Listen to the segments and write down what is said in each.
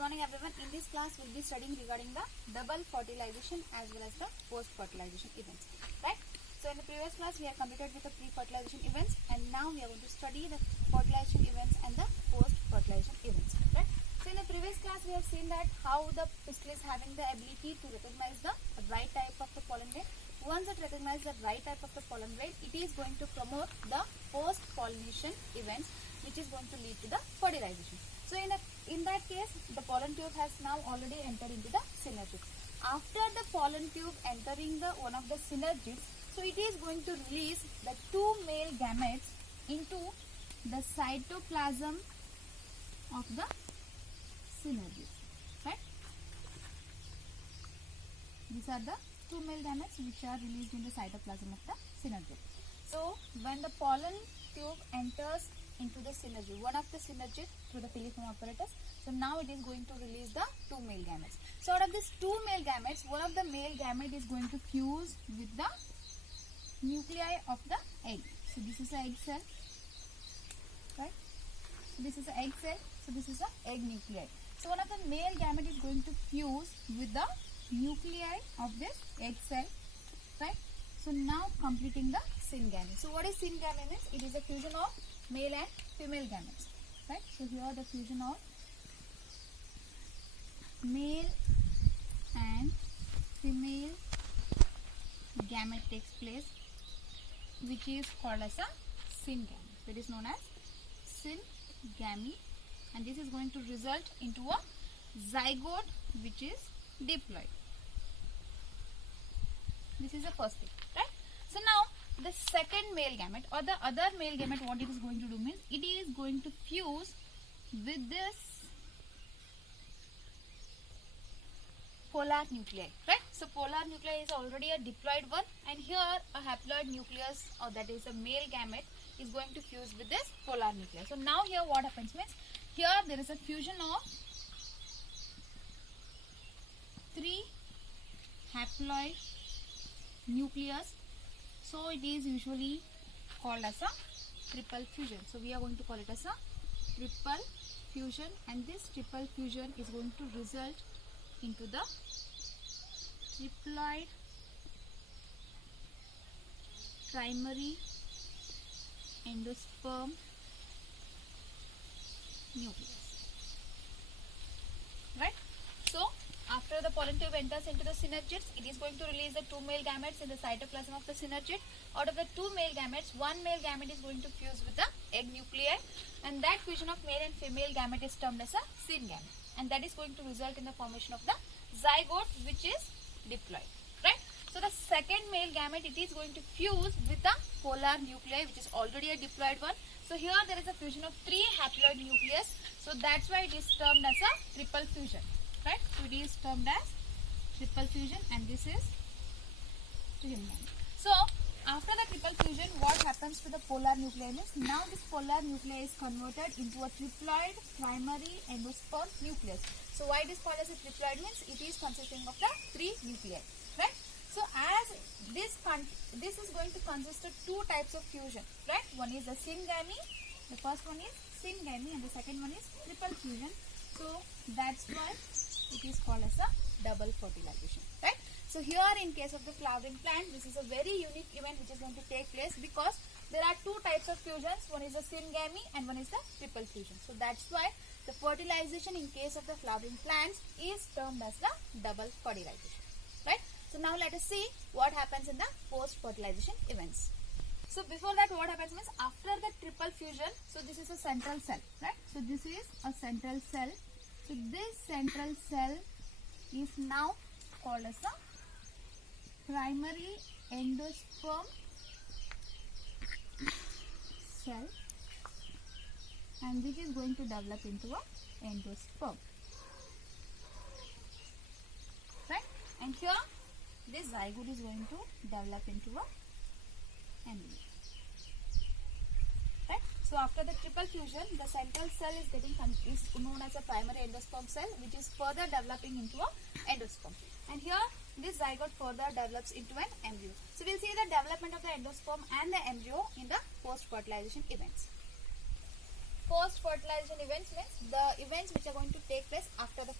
morning everyone. In this class we'll be studying regarding the double fertilization as well as the post-fertilization events. Right? So in the previous class we have completed with the pre-fertilization events, and now we are going to study the fertilization events and the post-fertilization events. Right? So in the previous class we have seen that how the pistil is having the ability to recognize the right type of the pollen grain. Once it recognizes the right type of the pollen grain, it is going to promote the post-pollination events, which is going to lead to the fertilization. So in that case, the pollen tube has now already entered into the synergids. After the pollen tube entering the one of the synergids, so it is going to release the two male gametes into the cytoplasm of the synergids. Right? These are the two male gametes which are released in the cytoplasm of the synergid. So when the pollen tube enters into the synergid, one of the synergid through the filiform apparatus, so now it is going to release the two male gametes. So out of these two male gametes, one of the male gamete is going to fuse with the nuclei of the egg. So this is the egg cell, right? So this is the egg cell, so this is the egg nuclei. So one of the male gamete is going to fuse with the nuclei of this egg cell, right? So now completing the syngamy. So what is syngamy means? It is a fusion of male and female gametes, right? So here the fusion of male and female gamete takes place, which is called as a syngamy. So it is known as syngamy, and this is going to result into a zygote which is diploid. This is the first thing, right? So now the second male gamete or the other male gamete, what it is going to do means it is going to fuse with this polar nuclei, right? So polar nuclei is already a diploid one, and here a haploid nucleus, or that is a male gamete, is going to fuse with this polar nuclei. So now here what happens means here there is a fusion of three haploid nucleus. So it is usually called as a triple fusion. So we are going to call it as a triple fusion, and this triple fusion is going to result into the triploid primary endosperm nucleus, right? So after the pollen tube enters into the synergids, it is going to release the two male gametes in the cytoplasm of the synergid. Out of the two male gametes, one male gamete is going to fuse with the egg nuclei, and that fusion of male and female gamete is termed as a syngamy, and that is going to result in the formation of the zygote, which is diploid, right? So the second male gamete, it is going to fuse with the polar nuclei, which is already a diploid one. So here there is a fusion of three haploid nucleus, so that's why it is termed as a triple fusion. Right? So it is termed as triple fusion, and this is syngamy. So after the triple fusion, what happens to the polar nuclei is now this polar nuclei is converted into a triploid primary endosperm nucleus. So why it is called as a triploid means it is consisting of the three nuclei, right? So as this is going to consist of two types of fusion, right? One is the syngamy, the first one is syngamy, and the second one is triple fusion. So that's why it is called as a double fertilization, right? So here in case of the flowering plant, this is a very unique event which is going to take place because there are two types of fusions. One is the syngamy and one is the triple fusion. So that's why the fertilization in case of the flowering plants is termed as the double fertilization, right? So now let us see what happens in the post-fertilization events. So before that, what happens means after the triple fusion, so this is a central cell, right? So this is a central cell. So this central cell is now called as a primary endosperm cell, and which is going to develop into a endosperm, right? And here this zygote is going to develop into a embryo. Right? So after the triple fusion, the central cell is known as a primary endosperm cell, which is further developing into a endosperm. And here this zygote further develops into an embryo. So we'll see the development of the endosperm and the embryo in the post-fertilization events. Post-fertilization events means the events which are going to take place after the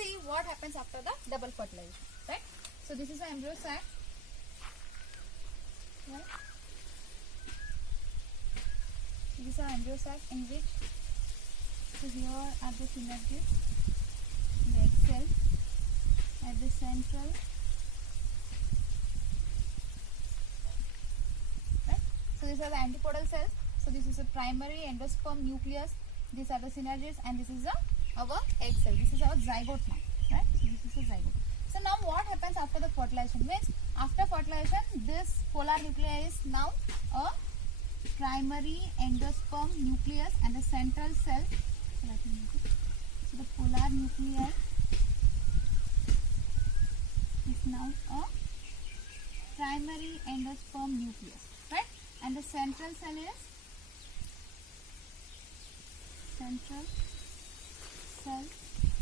see what happens after the double fertilization, right? So this is the embryo sac, right? This is our embryo sac in which, so here are the synergids, the egg cell at the central, right? So these are the antipodal cells. So this is a primary endosperm nucleus, these are the synergids, and this is our egg cell. This is our zygote now, right? So this is a zygote. So now what happens after the fertilization? Means after fertilization, this polar nuclei is now a primary endosperm nucleus and the central cell. So the polar nuclei is now a primary endosperm nucleus, right? And the central cell is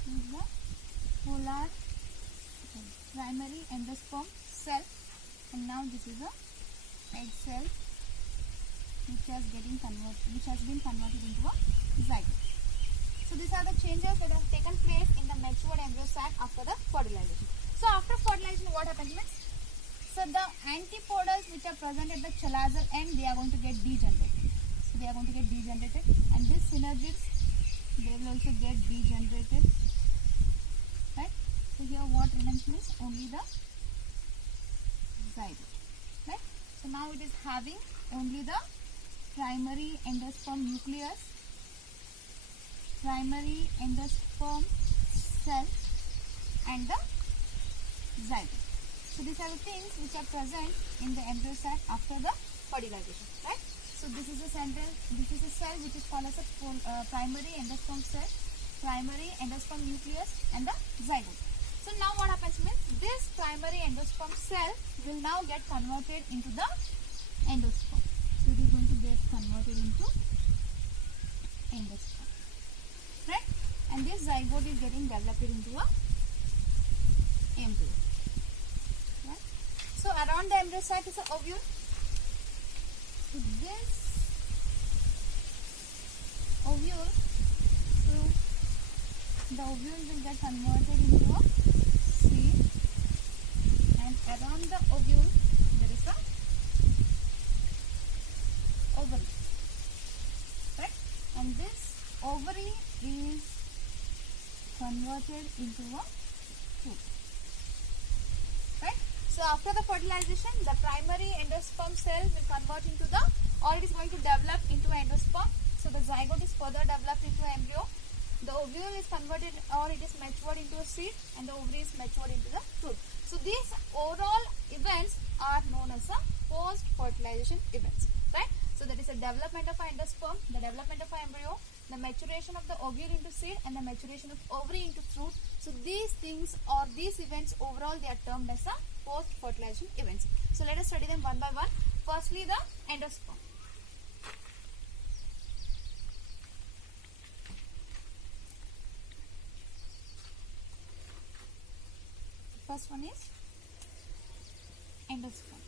the polar primary endosperm cell, and now this is a egg cell which has been converted into a zygote. So these are the changes that have taken place in the matured embryo sac after the fertilization. So after fertilization, what happens means, so the antipodals which are present at the chalazal end, they are going to get degenerated. So they are going to get degenerated, and these synergids, they will also get degenerated, right? So here what remains means only the zygote, right? So now it is having only the primary endosperm nucleus, primary endosperm cell, and the zygote. So these are the things which are present in the embryo sac after the fertilization, right? So this is a cell which is called as a primary endosperm cell, primary endosperm nucleus, and the zygote. So now what happens means, this primary endosperm cell will now get converted into the endosperm. So it is going to get converted into endosperm, right? And this zygote is getting developed into a embryo, right? So around the embryo sac is an ovule. So this ovule, the ovule will get converted into a seed, and around the ovule there is a ovary, right? And this ovary is converted into a fruit, right? So after the fertilization, the primary endosperm cell will convert into or it is going to develop into endosperm. So the zygote is further developed into embryo. The ovule is converted or it is matured into a seed, and the ovary is matured into the fruit. So these overall events are known as a post-fertilization events, right? So that is a development of an endosperm, the development of an embryo, the maturation of the ovule into seed, and the maturation of ovary into fruit. So these things or these events overall, they are termed as a post-fertilization events. So let us study them one by one. Firstly, the endosperm. First one is endosperm.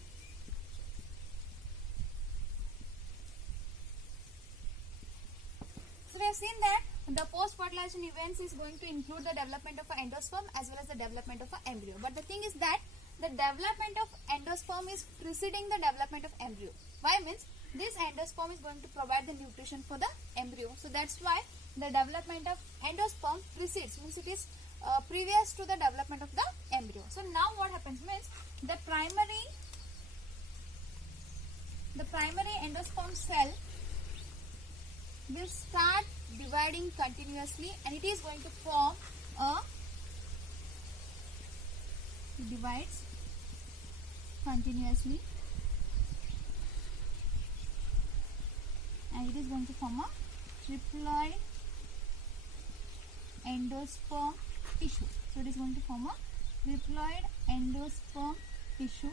So we have seen that the post-fertilization events is going to include the development of an endosperm as well as the development of an embryo. But the thing is that the development of endosperm is preceding the development of embryo. Why means this endosperm is going to provide the nutrition for the embryo. So that's why the development of endosperm precedes, means it is previous to the development of the embryo. So now what happens means the primary endosperm cell will start dividing continuously, and it is going to form divides continuously, and it is going to form a triploid endosperm tissue. So it is going to form a triploid endosperm tissue,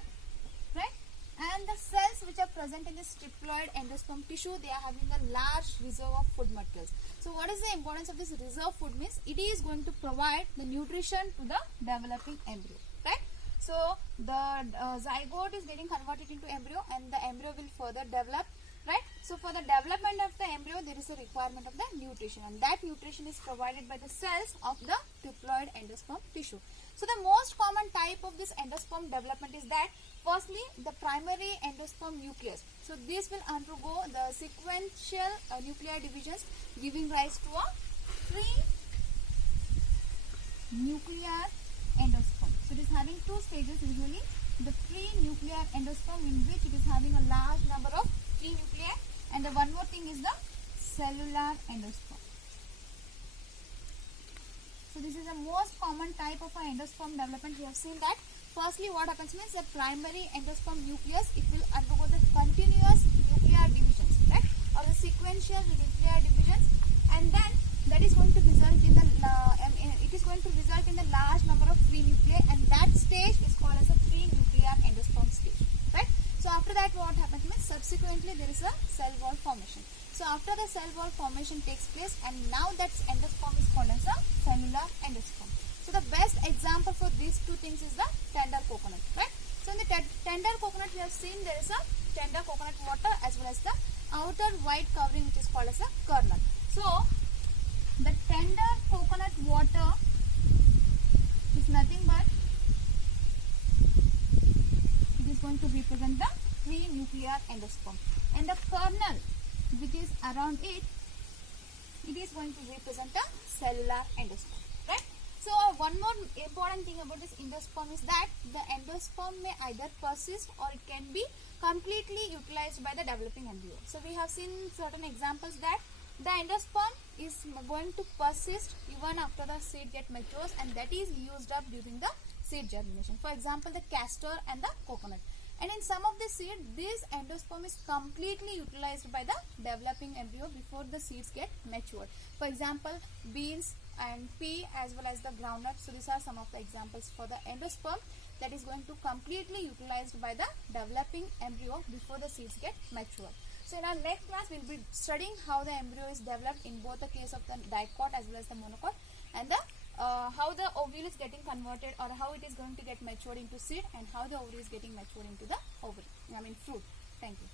right? And the cells which are present in this triploid endosperm tissue, they are having a large reserve of food materials. So what is the importance of this reserve food means? It is going to provide the nutrition to the developing embryo, right? So the zygote is getting converted into embryo, and the embryo will further develop, right? So for the development of the embryo, there is a requirement of the nutrition, and that nutrition is provided by the cells of the diploid endosperm tissue. So the most common type of this endosperm development is that firstly the primary endosperm nucleus. So this will undergo the sequential nuclear divisions, giving rise to a free nuclear endosperm. So it is having two stages usually. The free nuclear endosperm, in which it is having a large number of free nuclei, and the one more thing is the cellular endosperm. So this is the most common type of endosperm development. We have seen that firstly what happens means the primary endosperm nucleus, it will undergo the continuous nuclear divisions, right, or the sequential nuclear divisions, and then that is going to result in the large number of free nuclei, and that stage is called as a free nuclear endosperm stage, right. So after that what happens means subsequently there is a cell wall formation. So after the cell wall formation takes place, and now that endosperm is called as a cellular endosperm. So the best example for these two things is the tender coconut, right. So in the tender coconut we have seen there is a tender coconut water as well as the outer white covering which is called as a kernel. So the tender coconut water is nothing but it is going to represent the free nuclear endosperm, and the kernel which is around it, it is going to represent a cellular endosperm, right. So one more important thing about this endosperm is that the endosperm may either persist or it can be completely utilized by the developing embryo. So we have seen certain examples that the endosperm is going to persist even after the seed get matures, and that is used up during the seed germination. For example, the castor and the coconut. And in some of the seed, this endosperm is completely utilized by the developing embryo before the seeds get matured. For example, beans and pea as well as the groundnut. So these are some of the examples for the endosperm that is going to completely utilized by the developing embryo before the seeds get matured. So in our next class, we will be studying how the embryo is developed in both the case of the dicot as well as the monocot, and the how the ovule is getting converted, or how it is going to get matured into seed, and how the ovary is getting matured into the ovary, fruit. Thank you.